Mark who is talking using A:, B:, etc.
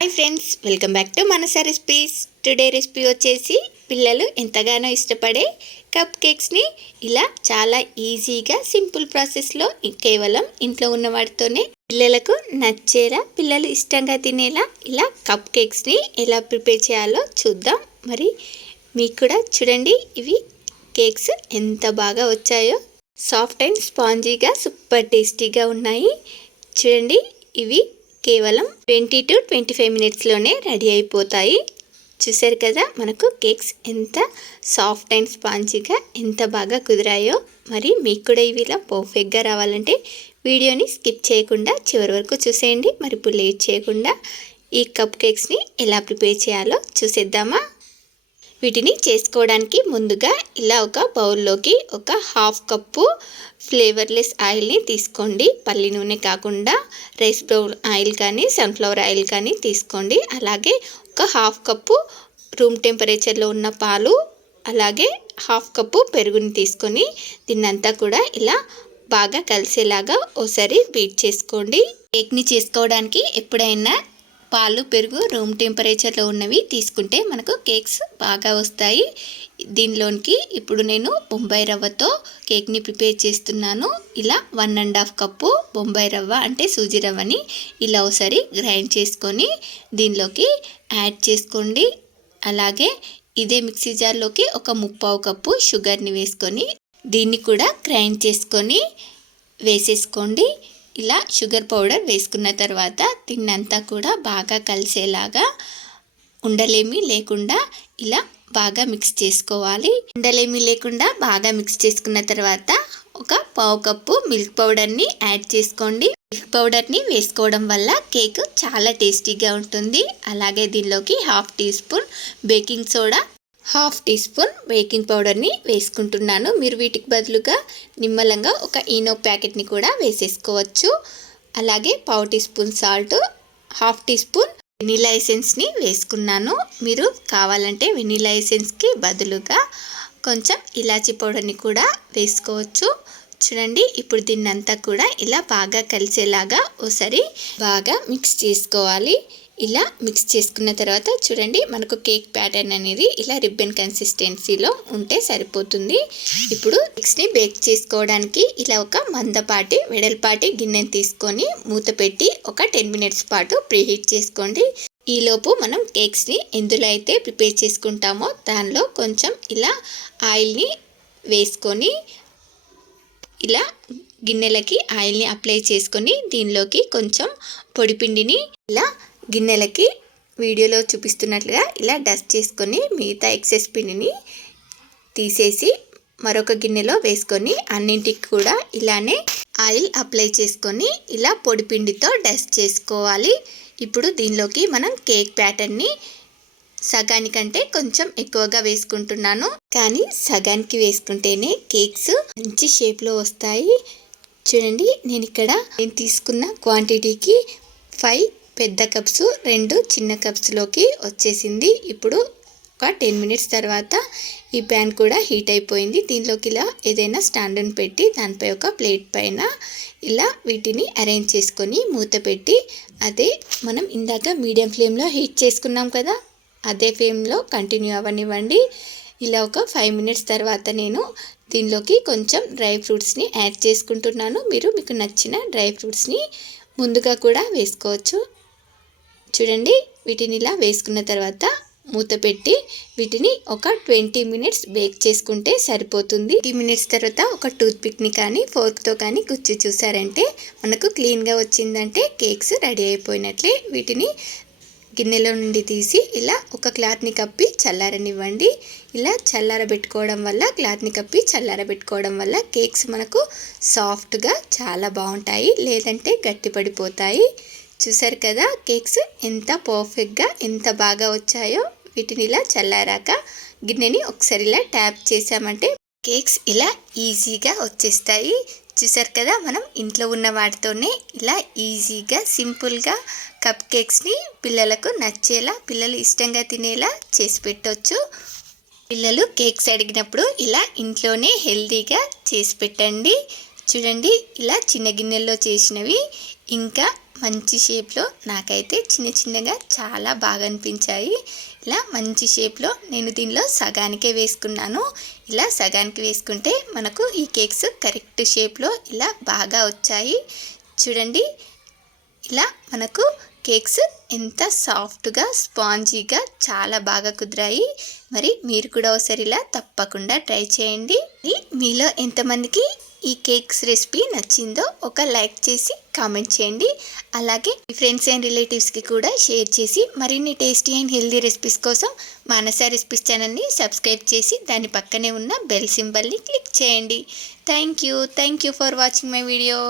A: Hi friends welcome back to Manasa recipes today recipe వచ్చేసి పిల్లలు ఎంతగానో ఇష్టపడే కప్ కేక్స్ని ఇలా చాలా ఈజీగా సింపుల్ ప్రాసెస్లో కేవలం ఇంట్లో ఉన్న వాటితోనే పిల్లలకు నచ్చేలా పిల్లలు ఇష్టంగా తినేలా ఇలా కప్ కేక్స్ని ఎలా ప్రిపేర్ చేయాలో చూద్దాం. మరి మీకు కూడా చూడండి ఇవి కేక్స్ ఎంత బాగా వచ్చాయో. సాఫ్ట్ అండ్ స్పాంజీగా సూపర్ టేస్టీగా ఉన్నాయి. చూడండి ఇవి కేవలం ట్వంటీ టు ట్వంటీ ఫైవ్ మినిట్స్లోనే రెడీ అయిపోతాయి. చూసారు కదా మనకు కేక్స్ ఎంత సాఫ్ట్ అండ్ స్పాంజీగా ఎంత బాగా కుదిరాయో. మరి మీకు కూడా ఇవి ఇలా పర్ఫెక్ట్గా రావాలంటే వీడియోని స్కిప్ చేయకుండా చివరి వరకు చూసేయండి. మరి ఇప్పుడు లేట్ చేయకుండా ఈ కప్ కేక్స్ని ఎలా ప్రిపేర్ చేయాలో చూసేద్దామా? వీటిని చేసుకోవడానికి ముందుగా ఇలా ఒక బౌల్లోకి ఒక హాఫ్ కప్పు ఫ్లేవర్లెస్ ఆయిల్ని తీసుకోండి. పల్లి నూనె కాకుండా రైస్ బ్రౌన్ ఆయిల్ కానీ సన్ఫ్లవర్ ఆయిల్ కానీ తీసుకోండి. అలాగే ఒక హాఫ్ కప్పు రూమ్ టెంపరేచర్లో ఉన్న పాలు అలాగే హాఫ్ కప్పు పెరుగుని తీసుకొని దీన్నంతా కూడా ఇలా బాగా కలిసేలాగా ఒకసారి బీట్ చేసుకోండి. కేక్ని చేసుకోవడానికి ఎప్పుడైనా పాలు పెరుగు రూమ్ టెంపరేచర్లో ఉన్నవి తీసుకుంటే మనకు కేక్స్ బాగా వస్తాయి. దీనిలోనికి ఇప్పుడు నేను బొంబాయి రవ్వతో కేక్ని ప్రిపేర్ చేస్తున్నాను. ఇలా one and half cup Bombay రవ్వ అంటే సూజీ రవ్వని ఇలా ఒకసారి గ్రైండ్ చేసుకొని దీనిలోకి యాడ్ చేసుకోండి. అలాగే ఇదే మిక్సీ జార్లోకి ఒక ముప్పావు కప్పు షుగర్ని వేసుకొని దీన్ని కూడా గ్రైండ్ చేసుకొని వేసేసుకోండి. ఇలా షుగర్ పౌడర్ వేసుకున్న తర్వాత తిన్నంతా కూడా బాగా కలిసేలాగా ఉండలేమి లేకుండా ఇలా బాగా మిక్స్ చేసుకోవాలి. ఉండలేమి లేకుండా బాగా మిక్స్ చేసుకున్న తర్వాత ఒక పావు కప్పు మిల్క్ పౌడర్ని యాడ్ చేసుకోండి. మిల్క్ పౌడర్ని వేసుకోవడం వల్ల కేక్ చాలా టేస్టీగా ఉంటుంది. అలాగే దీనిలోకి half teaspoon baking soda half teaspoon baking పౌడర్ని వేసుకుంటున్నాను. మీరు వీటికి బదులుగా నిమ్మలంగా ఒక ఈనో ప్యాకెట్ని కూడా వేసేసుకోవచ్చు. అలాగే పావు teaspoon salt half teaspoon vanilla ఎసెన్స్ని వేసుకున్నాను. మీరు కావాలంటే వెనీలా ఎసెన్స్కి బదులుగా కొంచెం ఇలాచీ పౌడర్ని కూడా వేసుకోవచ్చు. చూడండి ఇప్పుడు దీన్నంతా కూడా ఇలా బాగా కలిసేలాగా ఒకసారి బాగా మిక్స్ చేసుకోవాలి. ఇలా మిక్స్ చేసుకున్న తర్వాత చూడండి మనకు కేక్ ప్యాటర్న్ అనేది ఇలా రిబ్బన్ కన్సిస్టెన్సీలో ఉంటే సరిపోతుంది. ఇప్పుడు కేక్స్ని బేక్ చేసుకోవడానికి ఇలా ఒక మందపాటి వెడల్పాటి గిన్నెని తీసుకొని మూత పెట్టి ఒక టెన్ మినిట్స్ పాటు ప్రీహీట్ చేసుకోండి. ఈలోపు మనం కేక్స్ని ఎందులో అయితే ప్రిపేర్ చేసుకుంటామో దానిలో కొంచెం ఇలా ఆయిల్ని వేసుకొని ఇలా గిన్నెలకి ఆయిల్ని అప్లై చేసుకొని దీనిలోకి కొంచెం పొడిపిండిని ఇలా గిన్నెలకి వీడియోలో చూపిస్తున్నట్లుగా ఇలా డస్ట్ చేసుకొని మిగతా ఎక్సెస్ పిండిని తీసేసి మరొక గిన్నెలో వేసుకొని అన్నింటికి కూడా ఇలానే ఆయిల్ అప్లై చేసుకొని ఇలా పొడి పిండితో డస్ట్ చేసుకోవాలి. ఇప్పుడు దీనిలోకి మనం కేక్ ప్యాటర్న్ని సగానికంటే కొంచెం ఎక్కువగా వేసుకుంటున్నాను. కానీ సగానికి వేసుకుంటేనే కేక్స్ మంచి షేప్లో వస్తాయి. చూడండి నేను ఇక్కడ నేను తీసుకున్న క్వాంటిటీకి ఫైవ్ పెద్ద కప్స్ రెండు చిన్న కప్స్లోకి వచ్చేసింది. ఇప్పుడు ఒక టెన్ మినిట్స్ తర్వాత ఈ ప్యాన్ కూడా హీట్ అయిపోయింది. దీనిలోకి ఇలా ఏదైనా స్టాండ్ని పెట్టి దానిపై ఒక ప్లేట్ పైన ఇలా వీటిని అరేంజ్ చేసుకొని మూత పెట్టి అదే మనం ఇందాక మీడియం ఫ్లేమ్లో హీట్ చేసుకున్నాం కదా అదే ఫ్లేమ్లో కంటిన్యూ అవ్వనివ్వండి ఇలా ఒక ఫైవ్ మినిట్స్ తర్వాత నేను దీనిలోకి కొంచెం డ్రై ఫ్రూట్స్ని యాడ్ చేసుకుంటున్నాను. మీరు మీకు నచ్చిన డ్రై ఫ్రూట్స్ని ముందుగా కూడా వేసుకోవచ్చు. చూడండి వీటిని ఇలా వేసుకున్న తర్వాత మూత పెట్టి వీటిని ఒక ట్వంటీ మినిట్స్ బేక్ చేసుకుంటే సరిపోతుంది. ట్వంటీ మినిట్స్ తర్వాత ఒక టూత్ పిక్ని కానీ ఫోర్క్తో కానీ గుచ్చి చూసారంటే మనకు క్లీన్గా వచ్చిందంటే కేక్స్ రెడీ అయిపోయినట్లే. వీటిని గిన్నెలో నుండి తీసి ఇలా ఒక క్లాత్ని కప్పి చల్లారనివ్వండి. ఇలా చల్లారబెట్టుకోవడం వల్ల క్లాత్ని కప్పి చల్లారబెట్టుకోవడం వల్ల కేక్స్ మనకు సాఫ్ట్గా చాలా బాగుంటాయి లేదంటే గట్టిపడిపోతాయి. చూసారు కదా కేక్స్ ఎంత పర్ఫెక్ట్గా ఎంత బాగా వచ్చాయో వీటిని ఇలా చల్లారాక గిన్నెని ఒకసారి ఇలా ట్యాప్ చేసామంటే కేక్స్ ఇలా ఈజీగా వచ్చేస్తాయి. చూసారు కదా మనం ఇంట్లో ఉన్న వాటితోనే ఇలా ఈజీగా సింపుల్గా కప్ కేక్స్ని పిల్లలకు నచ్చేలా పిల్లలు ఇష్టంగా తినేలా చేసి పెట్టవచ్చు పిల్లలు కేక్స్ అడిగినప్పుడు ఇలా ఇంట్లోనే హెల్తీగా చేసి పెట్టండి. చూడండి ఇలా చిన్న గిన్నెల్లో చేసినవి. ఇంకా మంచి షేప్లో నాకైతే చిన్న చిన్నగా చాలా బాగా అనిపించాయి ఇలా మంచి షేప్లో నేను దీనిలో సగానికే వేసుకున్నాను. ఇలా సగానికి వేసుకుంటే మనకు ఈ కేక్స్ కరెక్ట్ షేప్లో ఇలా బాగా వచ్చాయి. చూడండి ఇలా మనకు కేక్స్ ఎంత సాఫ్ట్గా స్పాంజీగా చాలా బాగా కుదిరాయి. మరి మీరు కూడా ఒకసారి ఇలా తప్పకుండా ట్రై చేయండి. మీలో ఎంతమందికి ఈ కేక్స్ రెసిపీ నచ్చిందో ఒక లైక్ చేసి కామెంట్ చేయండి. అలాగే మీ ఫ్రెండ్స్ అండ్ రిలేటివ్స్కి కూడా షేర్ చేసి మరిన్ని టేస్టీ అండ్ హెల్దీ రెసిపీస్ కోసం మానస రెసిపీస్ ఛానల్ని సబ్స్క్రైబ్ చేసి దాని పక్కనే ఉన్న బెల్ సింబల్ని క్లిక్ చేయండి. Thank you. Thank you for watching my video.